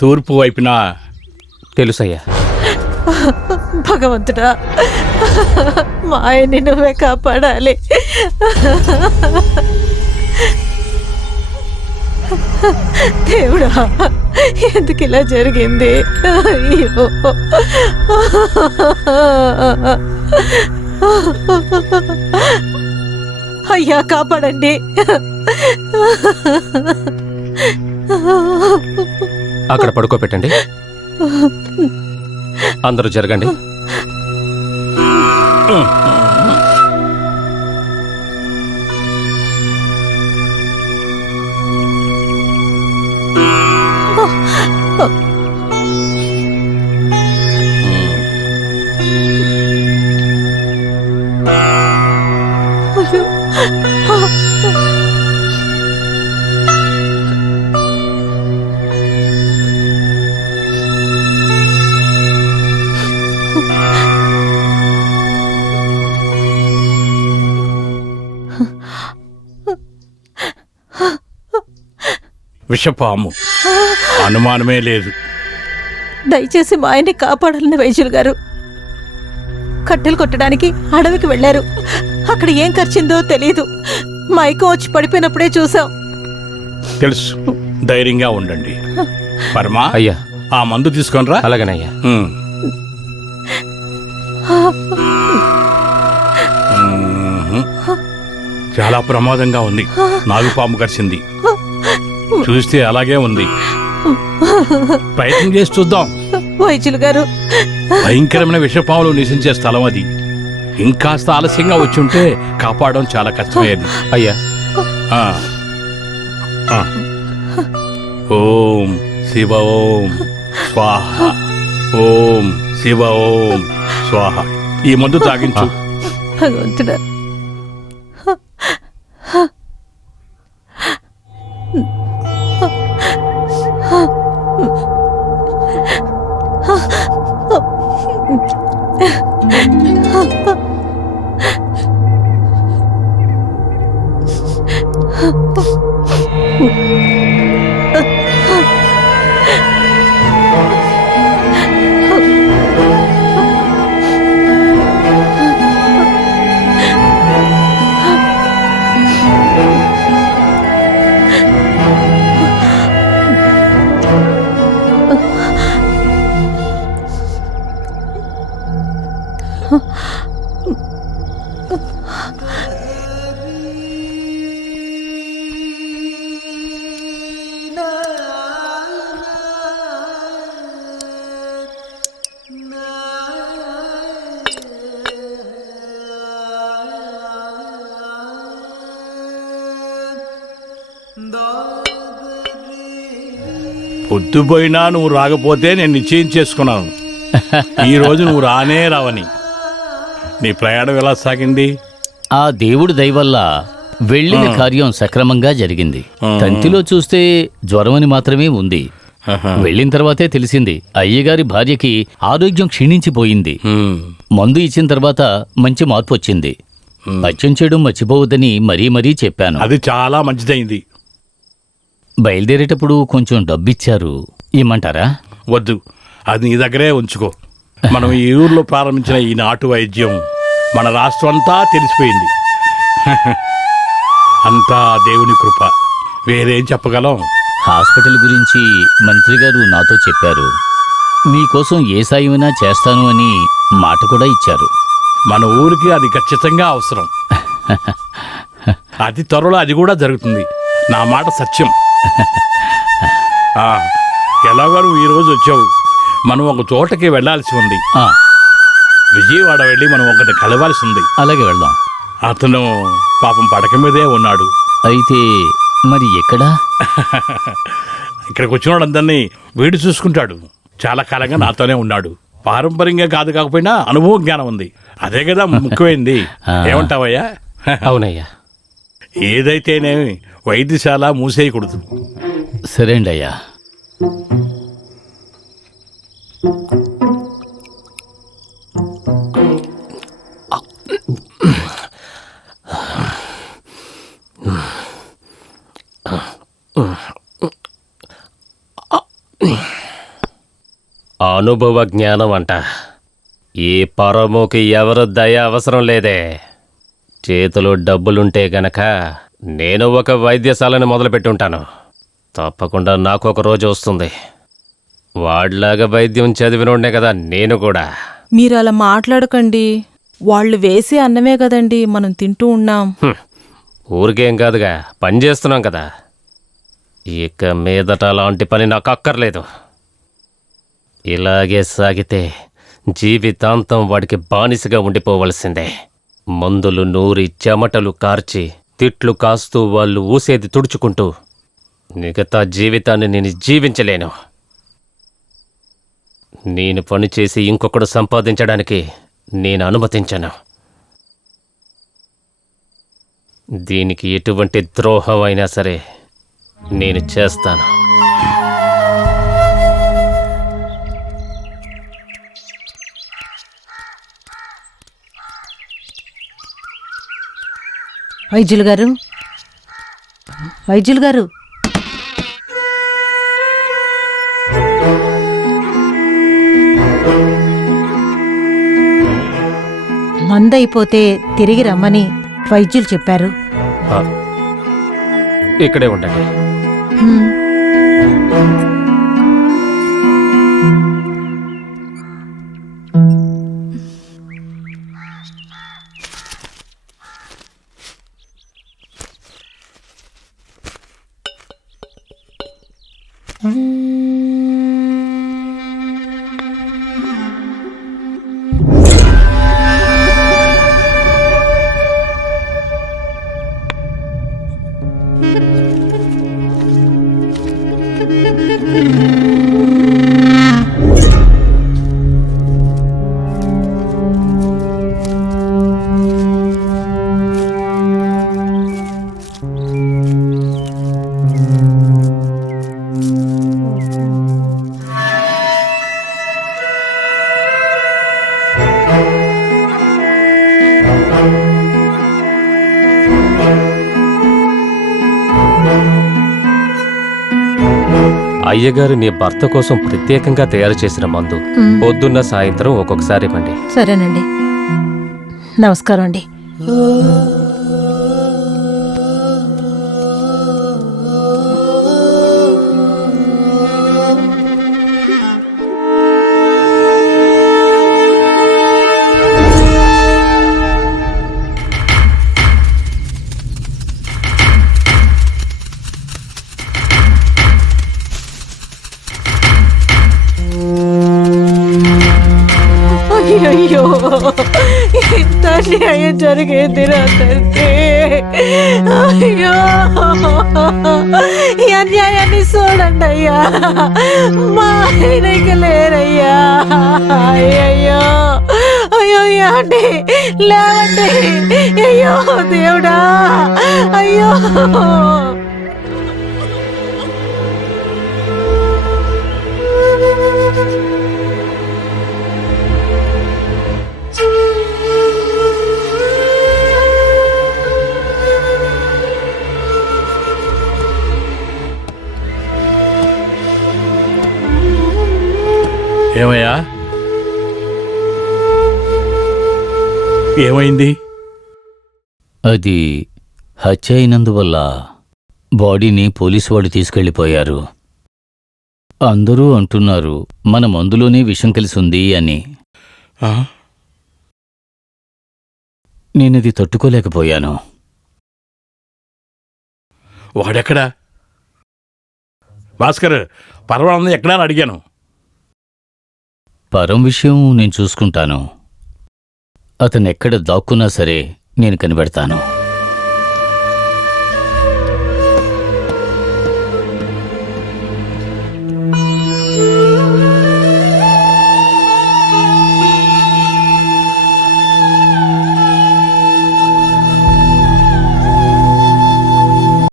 తూర్పు వైపున. తెలుసయ్యా. భగవంతుడా, మా ఆయన్ని నువ్వే కాపాడాలి. దేవుడా, ఎందుకు ఇలా జరిగింది? అయ్యో, అయ్యా కాపాడండి. అక్కడ పడుకోబెట్టండి. అందరూ జరగండి. విషపాము, అనుమానమే లేదు. దయచేసి మా ఆయన్ని కాపాడాలని వైద్యులు గారు. కట్టెలు కొట్టడానికి అడవికి వెళ్లారు. అక్కడ ఏం ఖర్చిందో తెలియదు. మైకం వచ్చి పడిపోయినప్పుడే చూసాం. తెలుసు, ధైర్యంగా ఉండండి. పరమా, అయ్యా, ఆ మందు తీసుకొనిరా. అలాగనయ్యా. చాలా ప్రమాదంగా ఉంది. నాగుపాము కరిచింది. చూస్తే అలాగే ఉంది. ప్రయత్నం చేసి చూద్దాం. వైద్యులు గారు, భయంకరమైన విషపాములు నివసించే స్థలం అది. ఇంకాస్త ఆలస్యంగా వచ్చి ఉంటే కాపాడడం చాలా కష్టమయ్యేది. అయ్యా, ఓం శివ ఓం స్వాహ, ఓం శివ ఓం స్వాహ. ఈ మందు తాగించు. భగవంతుడా, పొద్దుపోయినా నువ్వు రాకపోతే నేను నిశ్చయం చేసుకున్నాను ఈ రోజు నువ్వు రానే రావని. నీ ప్రయాణం ఎలా సాగింది? ఆ దేవుడి దయ వల్ల వెళ్ళిన కార్యం సక్రమంగా జరిగింది. తంతిలో చూస్తే జ్వరమని మాత్రమే ఉంది. వెళ్ళిన తర్వాతే తెలిసింది అయ్యగారి భార్యకి ఆరోగ్యం క్షీణించిపోయింది. మందు ఇచ్చిన తర్వాత మంచి మార్పు వచ్చింది. పచ్చం చేయడం మర్చిపోవద్దని మరీ మరీ చెప్పాను. అది చాలా మంచిదైంది. బయలుదేరేటప్పుడు కొంచెం డబ్బిచ్చారు, ఇమ్మంటారా? వద్దు, అది నీ దగ్గరే ఉంచుకో. మనం ఈ ఊర్లో ప్రారంభించిన ఈ నాటు వైద్యం మన రాష్ట్రం అంతా తెలిసిపోయింది. అంతా దేవుని కృప, వేరేం చెప్పగలం? హాస్పిటల్ గురించి మంత్రి గారు నాతో చెప్పారు. మీకోసం ఏ సాయమైనా చేస్తాను అని మాట కూడా ఇచ్చారు. మన ఊరికి అది ఖచ్చితంగా అవసరం. అతి త్వరలో అది కూడా జరుగుతుంది. నా మాట సత్యం. ఎలాగో నువ్వు ఈరోజు వచ్చావు. మనం ఒక చోటకి వెళ్లాల్సి ఉంది. విజయవాడ వెళ్ళి మనం ఒకటి కలవాల్సి ఉంది. అలాగే వెళ్దాం. అతను పాపం పడక మీదే ఉన్నాడు. అయితే మరి ఎక్కడా? ఇక్కడికి వచ్చినోడందరినీ వీడు చూసుకుంటాడు. చాలా కాలంగా నాతోనే ఉన్నాడు. పారంపర్యంగా కాకపోయినా అనుభవ జ్ఞానం ఉంది. అదే కదా ముఖ్యమైంది. ఏమంటావయ్యా? అవునయ్యా. ఏదైతేనేమి వైద్యశాల మూసేయకూడదు. సరేండి అయ్యా. అనుభవ జ్ఞానం అంట. ఈ పరముకి ఎవరు దయ అవసరం లేదే. చేతిలో డబ్బులుంటే గనక నేను ఒక వైద్యశాలను మొదలుపెట్టుంటాను. తప్పకుండా నాకు ఒక రోజు వస్తుంది. వాడిలాగా వైద్యం చదివినోడ్నే కదా నేను కూడా. మీరు అలా మాట్లాడకండి. వాళ్ళు వేసే అన్నమే కదండి మనం తింటూ ఉన్నాం. ఊరికేం కాదుగా, పని చేస్తున్నాం కదా. ఇక మీదట అలాంటి పని నాకు అక్కర్లేదు. ఇలాగే సాగితే జీవితాంతం వాడికి బానిసగా ఉండిపోవలసిందే. మందులు నూరి చెమటలు కార్చి తిట్లు కాస్తూ వాళ్ళు ఊసేది తుడుచుకుంటూ మిగతా జీవితాన్ని నేను జీవించలేను. నేను పనిచేసి ఇంకొకడు సంపాదించడానికి నేను అనుమతించను. దీనికి ఎటువంటి ద్రోహం అయినా సరే నేను చేస్తాను. వైద్యులు గారు, వైద్యులు గారు, మందైపోతే తిరిగి రమ్మని వైద్యులు చెప్పారు. ఆ, ఇక్కడే ఉండండి. అయ్యగారు నీ భర్త కోసం ప్రత్యేకంగా తయారు చేసిన మందు పొద్దున్న సాయంత్రం ఒక్కొక్కసారి ఇవ్వండి. సరేనండి. నమస్కారం అండి. అయ్యో, ఇంత అన్యాయం జరిగేది నా తండ్రి. అయ్యో, ఈ అన్యాయాన్ని చూడండి అయ్యా. మా ఆయనకి లేరయ్యా. అయ్యో అయ్యో, అండి లేవండి. అయ్యో దేవుడా, అయ్యో. ఏమయ్యా, ఏమైంది? అది హత్య అయినందువల్ల బాడీని పోలీసు వాళ్ళు తీసుకెళ్ళిపోయారు. అందరూ అంటున్నారు మన మందులోనే విషం కలిసి ఉంది అని. ఆ? నేనది తట్టుకోలేకపోయాను. వాడెక్కడా? భాస్కర్, పర్వాలేదు ఎక్కడా అని అడిగాను. పరం విషయం నేను చూసుకుంటాను. అతనెక్కడ దాక్కున్నా సరే నేను కనిపెడతాను.